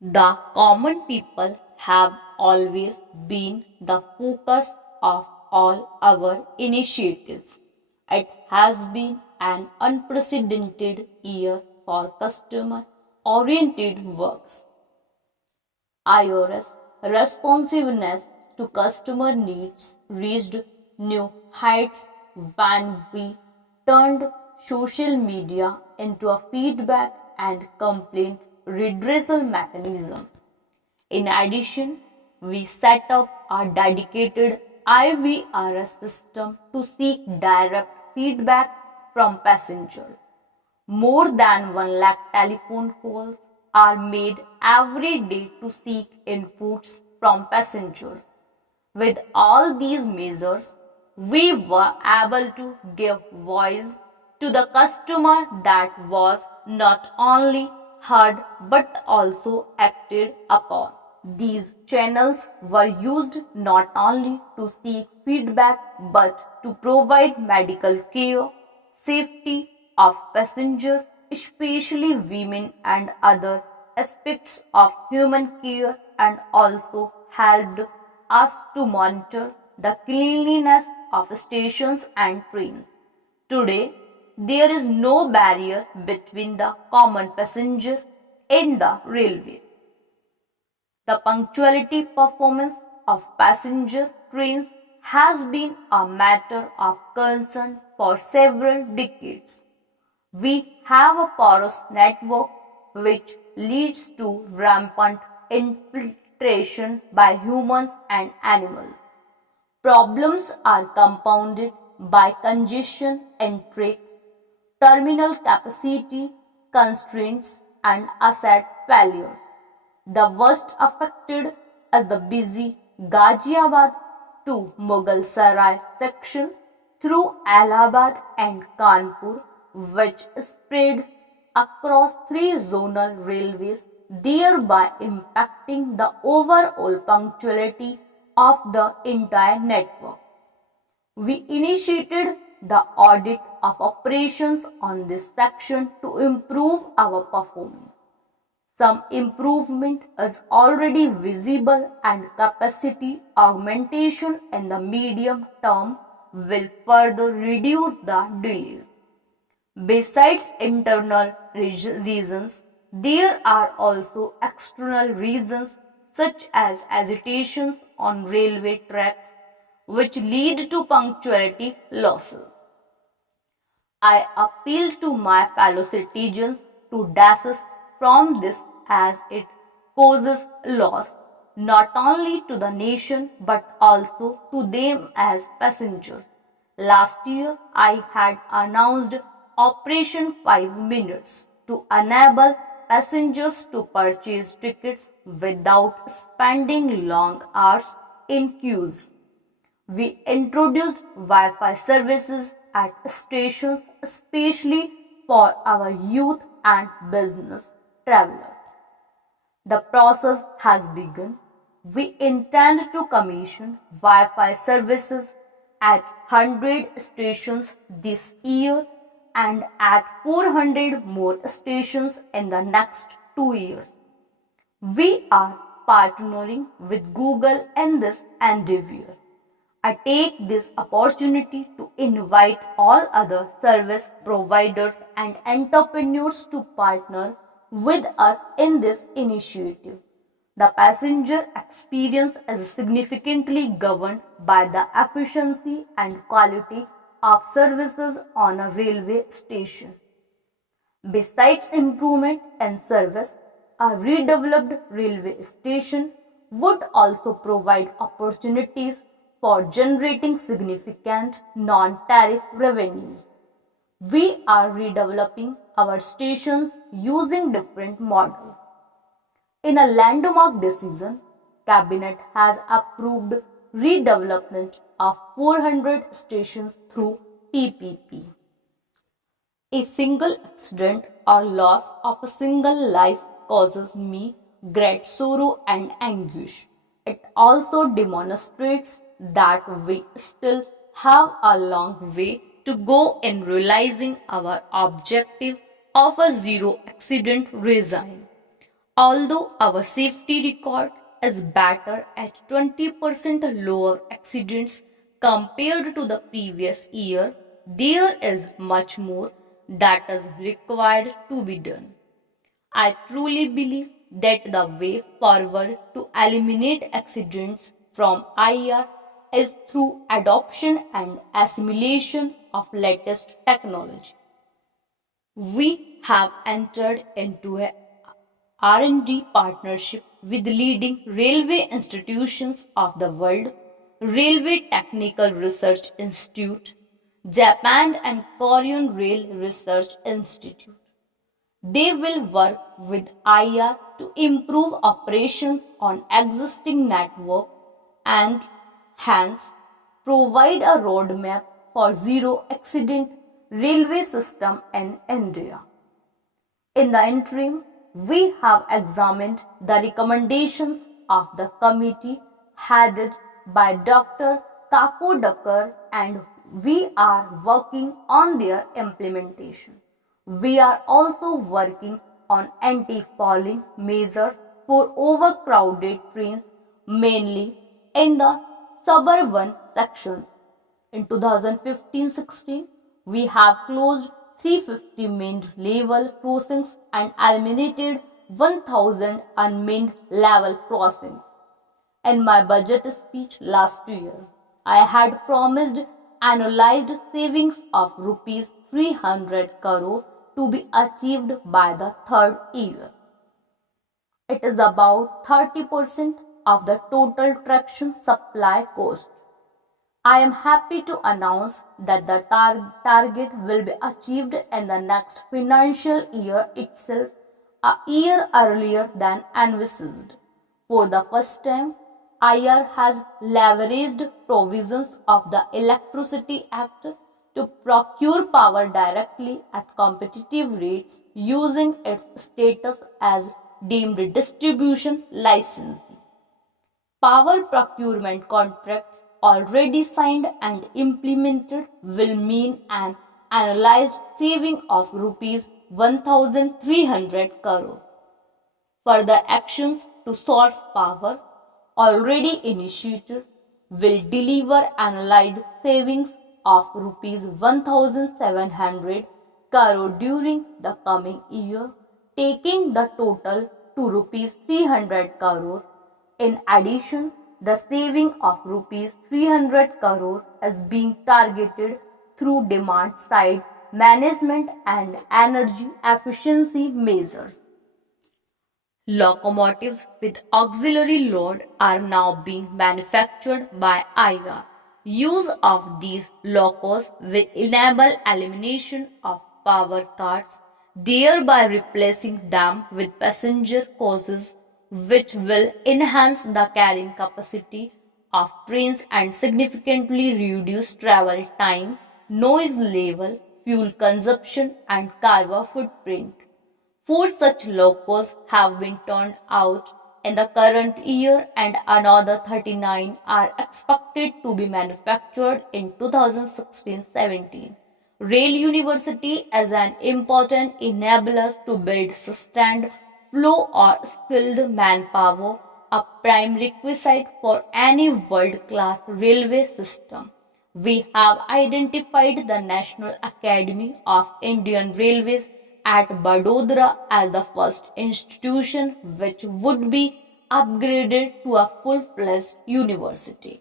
The common people have always been the focus of all our initiatives. It has been an unprecedented year for customer oriented works. iOS responsiveness to customer needs reached new heights when we turned social media into a feedback and complaint redressal mechanism. In addition, we set up a dedicated IVRS system to seek direct feedback from passengers. More than 1 lakh telephone calls are made every day to seek inputs from passengers. With all these measures, we were able to give voice to the customer that was not only heard but also acted upon. These channels were used not only to seek feedback but to provide medical care, safety of passengers, especially women, and other aspects of human care, and also helped us to monitor the cleanliness of stations and trains. Today, there is no barrier between the common passenger and the railways. The punctuality performance of passenger trains has been a matter of concern for several decades. We have a porous network which leads to rampant infiltration by humans and animals. Problems are compounded by congestion in tracks, terminal capacity constraints, and asset failures. The worst affected is the busy Ghaziabad to Mughal Sarai section through Allahabad and Kanpur, which spreads across three zonal railways, thereby impacting the overall punctuality of the entire network. We initiated the audit of operations on this section to improve our performance. Some improvement is already visible, and capacity augmentation in the medium term will further reduce the delays. Besides internal reasons, there are also external reasons such as agitations on railway tracks which lead to punctuality losses. I appeal to my fellow citizens to desist from this as it causes loss not only to the nation but also to them as passengers. Last year, I had announced Operation 5 Minutes to enable passengers to purchase tickets without spending long hours in queues. We introduced Wi-Fi services at stations especially for our youth and business travelers. The process has begun. We intend to commission Wi-Fi services at 100 stations this year and at 400 more stations in the next 2 years. We are partnering with Google in this endeavor. I take this opportunity to invite all other service providers and entrepreneurs to partner with us in this initiative. The passenger experience is significantly governed by the efficiency and quality of services on a railway station. Besides improvement in service, a redeveloped railway station would also provide opportunities for generating significant non-tariff revenues. We are redeveloping our stations using different models. In a landmark decision, Cabinet has approved redevelopment of 400 stations through PPP. A single accident or loss of a single life causes me great sorrow and anguish. It also demonstrates that we still have a long way to go in realizing our objective of a zero accident regime. Although our safety record is better at 20% lower accidents compared to the previous year, there is much more that is required to be done. I truly believe that the way forward to eliminate accidents from IR is through adoption and assimilation of latest technology. We have entered into a R&D partnership with leading railway institutions of the world, Railway Technical Research Institute, Japan and Korean Rail Research Institute. They will work with IR to improve operations on existing network and hence provide a roadmap for zero accident railway system in India. In the interim, we have examined the recommendations of the committee headed by Dr. Kakudakar and we are working on their implementation. We are also working on anti-fouling measures for overcrowded trains, mainly in the suburban sections. In 2015-16, we have closed 350 mined level crossings and eliminated 1000 unmined level crossings. In my budget speech last year, I had promised annualized savings of rupees 300 crore to be achieved by the third year. It is about 30% of the total traction supply cost. I am happy to announce that the target will be achieved in the next financial year itself, a year earlier than envisaged. For the first time, IR has leveraged provisions of the Electricity Act to procure power directly at competitive rates using its status as deemed distribution licensee. Power procurement contracts already signed and implemented will mean an annualized saving of rupees 1300 crore. Further actions to source power already initiated will deliver annualized savings of rupees 1700 crore during the coming year, taking the total to rupees 300 crore. In addition, the saving of rupees 300 crore is being targeted through demand side management and energy efficiency measures. Locomotives with auxiliary load are now being manufactured by IR. Use of these locos will enable elimination of power carts, thereby replacing them with passenger coaches, which will enhance the carrying capacity of trains and significantly reduce travel time, noise level, fuel consumption, and carbon footprint. Four such locos have been turned out in the current year and another 39 are expected to be manufactured in 2016-17. Rail University is an important enabler to build sustained flow or skilled manpower, a prime requisite for any world-class railway system. We have identified the National Academy of Indian Railways at Vadodara as the first institution which would be upgraded to a full-fledged university.